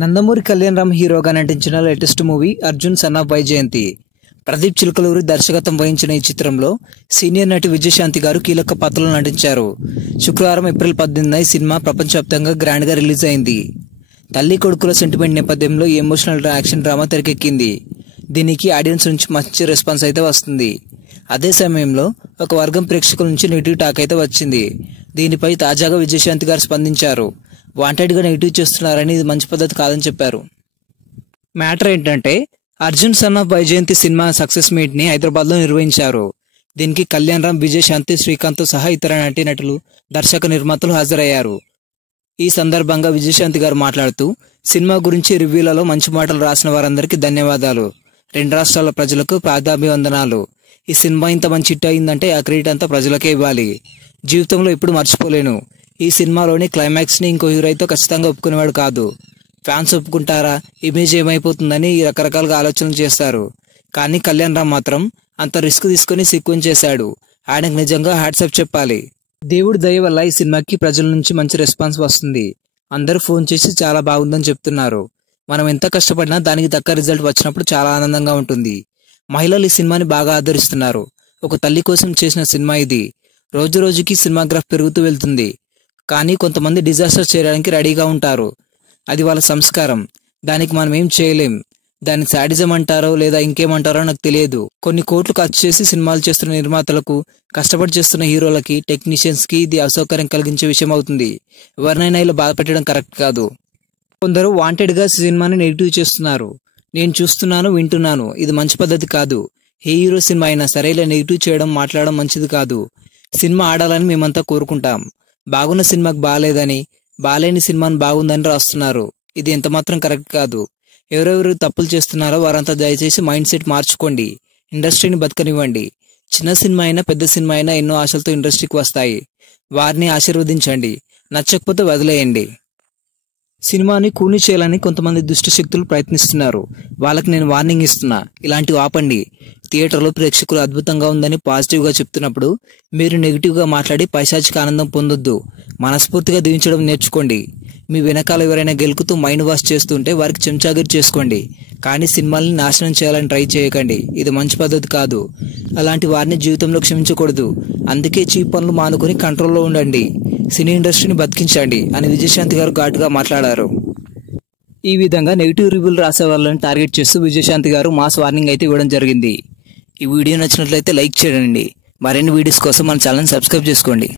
నందమూరి కళ్యాణ్ రామ్ హీరోగా నటించిన latest movie Arjun son of Vyjayanthi. Pradeep Chilakaluri దర్శకత్వం వహించిన ఈ చిత్రంలో సీనియర్ నటి విజయశాంతి గారు కీలక పాత్రలో నటించారు. శుక్రవారం ఏప్రిల్ 18న ఈ సినిమా ప్రపంచవ్యాప్తంగా గ్రాండ్ గా రిలీజ్ అయింది. తల్లి కొడుకుల సెంటిమెంట్ నేపథ్యంలో ఎమోషనల్ యాక్షన్ డ్రామా తెరకెక్కింది. దీనికి ఆడియన్స్ నుంచి మంచి రెస్పాన్స్ అయితే వస్తుంది. అదే సమయంలో ఒక వర్గం ప్రేక్షకుల నుంచి నెగిటివ్ టాక్ అయితే వచ్చింది. దీనిపై తాజాగా విజయశాంతి గారు స్పందించారు. వాంటెడ్ గా నెగిటివ్ చేస్తున్నారని ఇది మంచి పద్ధతి కాదని చెప్పారు. మ్యాటర్ ఏంటంటే Arjun son of Vyjayanthi cinema success meet ని హైదరాబాద్ లో నిర్వహించారు. దీనికి కళ్యాణ్ రామ్, విజయశాంతి, శ్రీకాంత్ సహా ఇతర నటీనటులు, దర్శక నిర్మాతలు హాజరయ్యారు. ఈ సందర్భంగా విజయశాంతి గారు మాట్లాడుతూ సినిమా గురించి రివ్యూలలో మంచి మాటలు రాసిన వారందరికీ ధన్యవాదాలు. 2 రాష్ట్రాల ప్రజలకు పాదాభివందనాలు. ఈ సినిమా ఇంత మంచి హిట్ అయిందంటే ఆ క్రెడిట్ అంతా ప్రజలకే ఇవ్వాలి. జీవితంలో ఎప్పుడు మర్చిపోలేను. ఈ సినిమాలోని క్లైమాక్స్ ని ఇంకో హీరోతో ఖచ్చితంగా ఒప్పుకునేవాడు కాదు. ఫ్యాన్స్ ఒప్పుకుంటారా, ఇమేజ్ ఏమైపోతుందని రకరకాలుగా ఆలోచనలు చేస్తారు. కానీ కళ్యాణ్ రామ్ మాత్రం అంత రిస్క్ తీసుకుని సీక్వెన్స్ చేశాడు. ఆయనకు నిజంగా హ్యాట్సాప్ చెప్పాలి. దేవుడి దయ వల్ల ఈ సినిమాకి ప్రజల నుంచి మంచి రెస్పాన్స్ వస్తుంది. అందరూ ఫోన్ చేసి చాలా బాగుందని చెప్తున్నారు. మనం ఎంత కష్టపడినా దానికి తగ్గ రిజల్ట్ వచ్చినప్పుడు చాలా ఆనందంగా ఉంటుంది. మహిళలు ఈ సినిమాని బాగా ఆదరిస్తున్నారు. ఒక తల్లి కోసం చేసిన సినిమా ఇది. రోజు రోజుకి సినిమాగ్రాఫ్ పెరుగుతూ వెళ్తుంది. కానీ కొంతమంది డిజాస్టర్ చేయడానికి రెడీగా ఉంటారు. అది వాళ్ళ సంస్కారం. దానికి మనం ఏం చేయలేం. దాన్ని శాడిజం అంటారో లేదా ఇంకేమంటారో నాకు తెలియదు. కొన్ని కోట్లు ఖర్చు చేసి సినిమాలు చేస్తున్న నిర్మాతలకు, కష్టపడి చేస్తున్న హీరోలకి, టెక్నీషియన్స్ కి ఇది అసౌకర్యం కలిగించే విషయం అవుతుంది. ఎవరినైనా ఇలా బాధ పెట్టడం కరెక్ట్ కాదు. కొందరు వాంటెడ్ గా సినిమాని నెగిటివ్ చేస్తున్నారు. నేను చూస్తున్నాను, వింటున్నాను. ఇది మంచి పద్ధతి కాదు. ఏ హీరో సినిమా అయినా సరే ఇలా నెగిటివ్ చేయడం, మాట్లాడడం మంచిది కాదు. సినిమా ఆడాలని మేమంతా కోరుకుంటాం. బాగున్న సినిమాకి బాగాలేదని, బాలేని సినిమాని బాగుందని రాస్తున్నారు. ఇది ఎంత మాత్రం కరెక్ట్ కాదు. ఎవరెవరు తప్పులు చేస్తున్నారో వారంతా దయచేసి మైండ్ సెట్ మార్చుకోండి. ఇండస్ట్రీని బతకనివ్వండి. చిన్న సినిమా అయినా పెద్ద సినిమా అయినా ఎన్నో ఆశలతో ఇండస్ట్రీకి వస్తాయి. వారిని ఆశీర్వదించండి. నచ్చకపోతే వదిలేయండి. సినిమాని కూని చేయాలని కొంతమంది దుష్ట శక్తులు ప్రయత్నిస్తున్నారు. వాళ్ళకి నేను వార్నింగ్ ఇస్తున్నా. ఇలాంటివి ఆపండి. థియేటర్లో ప్రేక్షకులు అద్భుతంగా ఉందని పాజిటివ్ గా చెప్తున్నప్పుడు మీరు నెగిటివ్ గా మాట్లాడి పైశాచిక ఆనందం పొందొద్దు. మనస్ఫూర్తిగా దీవించడం నేర్చుకోండి. మీ వెనకాల ఎవరైనా గెలుకుతూ మైండ్ వాష్ చేస్తుంటే వారికి చెంచాగిరి చేసుకోండి. కానీ సినిమాల్ని నాశనం చేయాలని ట్రై చేయకండి. ఇది మంచి పద్ధతి కాదు. అలాంటి వారిని జీవితంలో క్షమించకూడదు. అందుకే చీప్ పనులు మానుకుని కంట్రోల్లో ఉండండి. సినీ ఇండస్ట్రీని బతికించండి అని విజయశాంతి గారు ఘాటుగా మాట్లాడారు. ఈ విధంగా నెగిటివ్ రివ్యూలు రాసే వాళ్ళని టార్గెట్ చేస్తూ విజయశాంతి గారు మాస్ వార్నింగ్ అయితే ఇవ్వడం జరిగింది. ఈ వీడియో నచ్చినట్లయితే లైక్ చేయండి. మరిన్ని వీడియోస్ కోసం మన ఛానల్ సబ్స్క్రైబ్ చేసుకోండి.